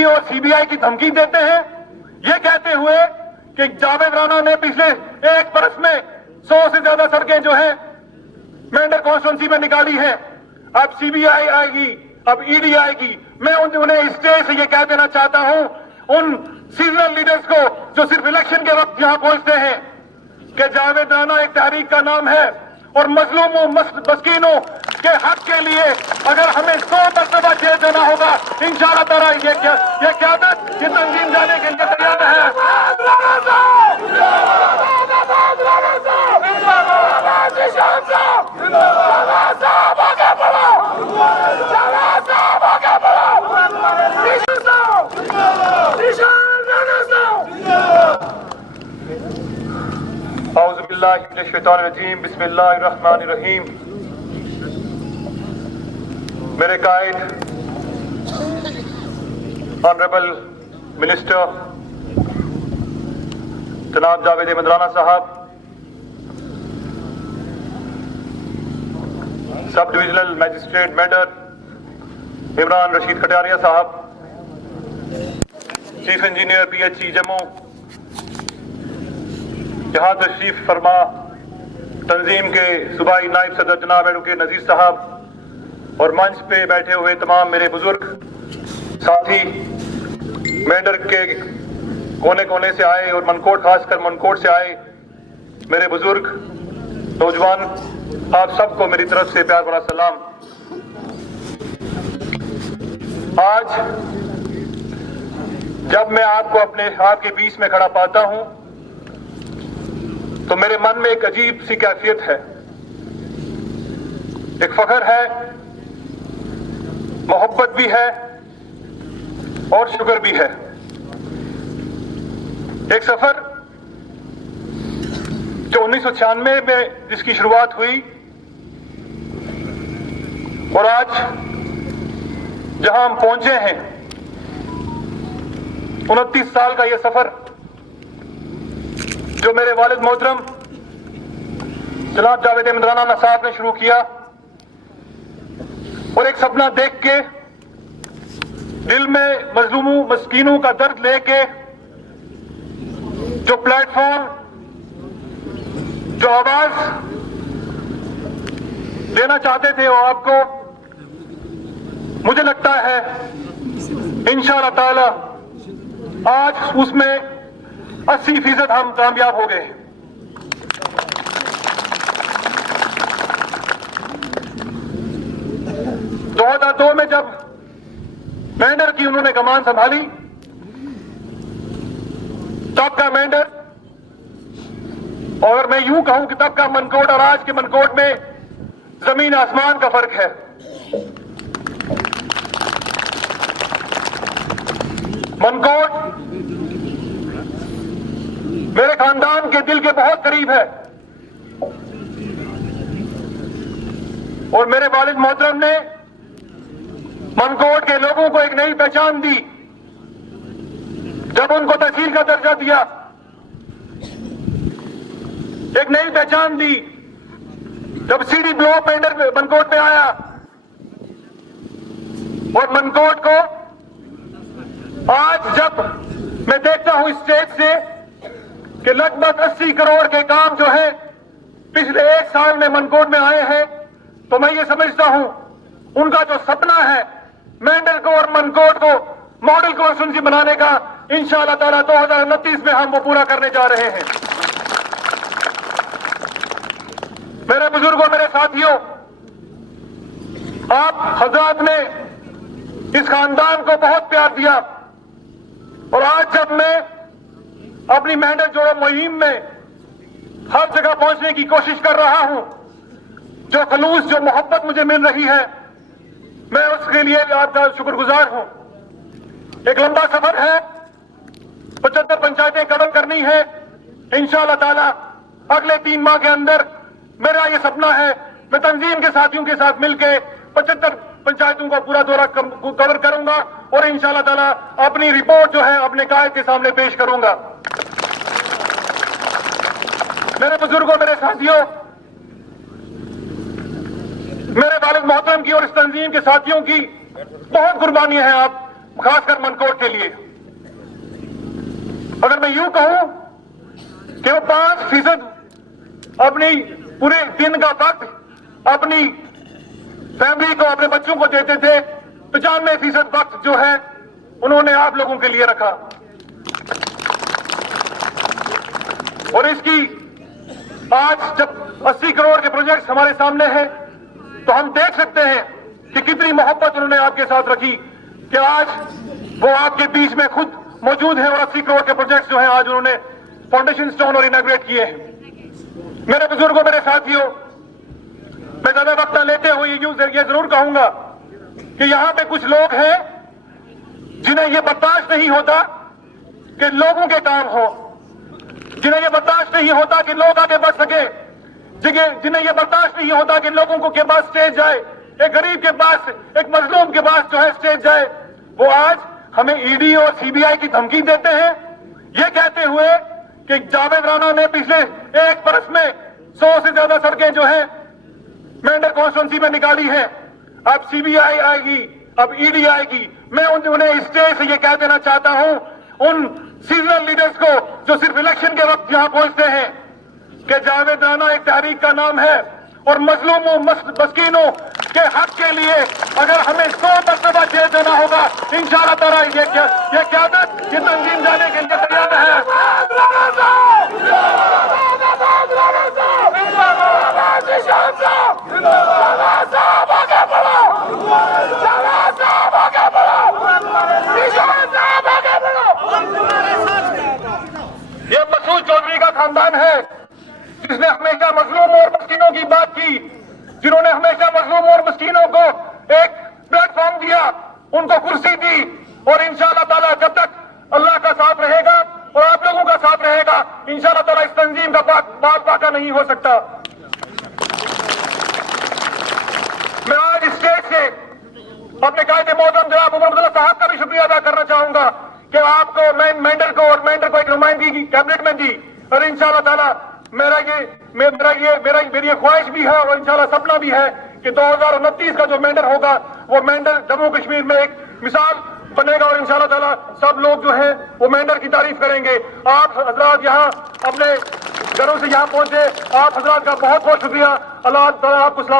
ED और CBI की धमकी देते हैं, ये कहते हुए कि जावेद राणा ने पिछले एक बरस में 100 से ज्यादा सड़कें जो है मेंढर कॉन्स्टिट्यूंसी में निकाली है। अब सीबीआई आएगी, अब ईडी आएगी। मैं उन्हें स्टेज से ये कह देना चाहता हूं, उन सीजनल लीडर्स को जो सिर्फ इलेक्शन के वक्त यहां पहुंचते हैं, कि जावेद राणा एक तहरीक का नाम है और मजलूमों मस्कीनों के हक के लिए अगर हमें 100 मरतबा जेल देना होगा, इंशाअल्लाह ताला ये क़यादत, ये तंजीम जाने के लिए तैयार है। औज़ुबिल्लाहिमिनश्शैतानिर्रजीम, बिस्मिल्लाहिर्रहमानिर्रहीम। मेरे कायद, ऑनरेबल मिनिस्टर जनाब जावेद अहमद राणा साहब, sub divisional magistrate Mendhar Imran Rashid Khatiyaria साहब, चीफ इंजीनियर PHE जम्मू, यहाँ तशरीफ फरमा तंजीम के सूबाई नायब सदर जनाब एडवोकेट नजीर साहब और मंच पे बैठे हुए तमाम मेरे बुजुर्ग साथी, मेंढर के कोने कोने से आए और मनकोट, खासकर मनकोट से आए मेरे बुजुर्ग नौजवान, आप सबको मेरी तरफ से प्यार भरा सलाम। आज जब मैं आपको आपके बीच में खड़ा पाता हूं तो मेरे मन में एक अजीब सी कैफियत है, एक फख्र है, मोहब्बत भी है और शुक्र भी है। एक सफर जो 1996 में जिसकी शुरुआत हुई और आज जहां हम पहुंचे हैं, 29 साल का यह सफर जो मेरे वालिद मोहतरम जनाब जावेद अहमद राणा साहब ने शुरू किया और एक सपना देख के दिल में मजलूमों मस्कीनों का दर्द लेके जो प्लेटफॉर्म, जो आवाज देना चाहते थे वो आपको, मुझे लगता है इंशाअल्लाह ताला आज उसमें 80% हम कामयाब हो गए। दो 2002 में जब मेंढर की उन्होंने कमान संभाली, तब का मेंढर, और मैं यूं कहूं कि तब का मनकोट और आज के मनकोट में जमीन आसमान का फर्क है। मनकोट मेरे खानदान के दिल के बहुत करीब है और मेरे वालिद मोहतरम ने मनकोट के लोगों को एक नई पहचान दी जब उनको तहसील का दर्जा दिया, एक नई पहचान दी जब CD ब्लॉक मनकोट में आया और मनकोट को आज जब मैं देखता हूं स्टेज से कि लगभग 80 करोड़ के काम जो है पिछले एक साल में मनकोट में आए हैं, तो मैं ये समझता हूं उनका जो सपना है मेंढर को और मनकोट को मॉडल कॉन्स्टिट्यूंसी बनाने का, इंशाअल्लाह ताला 2029 में हम वो पूरा करने जा रहे हैं। मेरे बुजुर्गों, मेरे साथियों, आप हजरात ने इस खानदान को बहुत प्यार दिया और आज जब मैं अपनी मेंढर जोड़ो मुहिम में हर जगह पहुंचने की कोशिश कर रहा हूं, जो खलूस, जो मोहब्बत मुझे मिल रही है, मैं उसके लिए आपका शुक्रगुजार हूं। एक लंबा सफर है, 75 पंचायतें कवर करनी है। इंशाअल्लाह ताला अगले 3 माह के अंदर मेरा ये सपना है, मैं तंजीम के साथियों के साथ मिलकर 75 पंचायतों का पूरा दौरा कवर करूंगा और इंशाअल्लाह ताला अपनी रिपोर्ट जो है अपने कायद के सामने पेश करूंगा। मेरे बुजुर्गों, मेरे साथियों, मेरे वालिद मोहतरम की और इस तंजीम के साथियों की बहुत कुर्बानियां हैं। खासकर मनकोट के लिए। अगर मैं यूं कहूं कि वो 5% अपनी पूरे दिन का वक्त अपनी फैमिली को, अपने बच्चों को देते थे, 95% वक्त जो है उन्होंने आप लोगों के लिए रखा। और इसकी आज जब 80 करोड़ के प्रोजेक्ट्स हमारे सामने हैं तो हम देख सकते हैं कि कितनी मोहब्बत उन्होंने आपके साथ रखी कि आज वो आपके बीच में खुद मौजूद है और 80 करोड़ के प्रोजेक्ट्स जो हैं आज उन्होंने फाउंडेशन स्टोन और इनॉग्रेट किए हैं। मेरे बुजुर्गों, मेरे साथियों, मैं ज्यादा वक्त न लेते हुए ये जरूर कहूंगा कि यहां पे कुछ लोग हैं जिन्हें यह बर्दाश्त नहीं होता कि लोगों के काम हो, जिन्हें यह बर्दाश्त नहीं होता कि लोग आगे बढ़ सके, जिन्हें यह बर्दाश्त नहीं होता कि लोगों को के पास स्टेज जाए, एक गरीब के पास, एक मजलूम के पास जो है स्टेज जाए, वो आज हमें ईडी और सीबीआई की धमकी देते हैं, ये कहते हुए कि जावेद राणा ने पिछले एक बरस में 100 से ज्यादा सड़कें जो है मेंढर कॉन्स्टिट्यूंसी में निकाली है। अब सीबीआई आएगी, अब ईडी आएगी। मैं उन्हें स्टेज से ये कह देना चाहता हूं, उन सीजनल लीडर्स को जो सिर्फ इलेक्शन के वक्त यहां पहुंचते हैं, कि जावेद राणा एक तहरीक का नाम है और मजलूमों मस्कीनों के हक के लिए अगर हमें 100 मरतबा जेल देना होगा, इंशाअल्लाह ताला ये क़यादत, ये तंजीम जाने के लिए तैयार है। ये मसूद चौधरी का खानदान है जिसने हमेशा मजलूम और मस्कीनों की बात की, जिन्होंने हमेशा मजलूम और मस्कीनों को एक प्लेटफॉर्म दिया, उनको कुर्सी दी। और इंशाअल्लाह ताला जब तक अल्लाह का साथ रहेगा और आप लोगों का साथ रहेगा, इंशाअल्लाह ताला इस तंजीम का बाल बाका नहीं हो सकता। मैं आज इस स्टेज से अपने कायदे मोहतरम जनाब उमर अब्दुल्ला साहब का भी शुक्रिया अदा करना चाहूंगा कि आपको मेंढर को एक नुमाइंदगी कैबिनेट में दी। और इंशाअल्लाह ताला मेरी ख्वाहिश भी है और इंशाअल्लाह सपना भी है कि 2029 का जो मेंढर होगा वो मेंढर जम्मू कश्मीर में एक मिसाल बनेगा और इंशाअल्लाह ताला सब लोग जो है वो मेंढर की तारीफ करेंगे। आप हजरात यहाँ अपने घरों से यहाँ पहुंचे, आप हजरात का बहुत बहुत शुक्रिया। अल्लाह ताला आपको सलाम।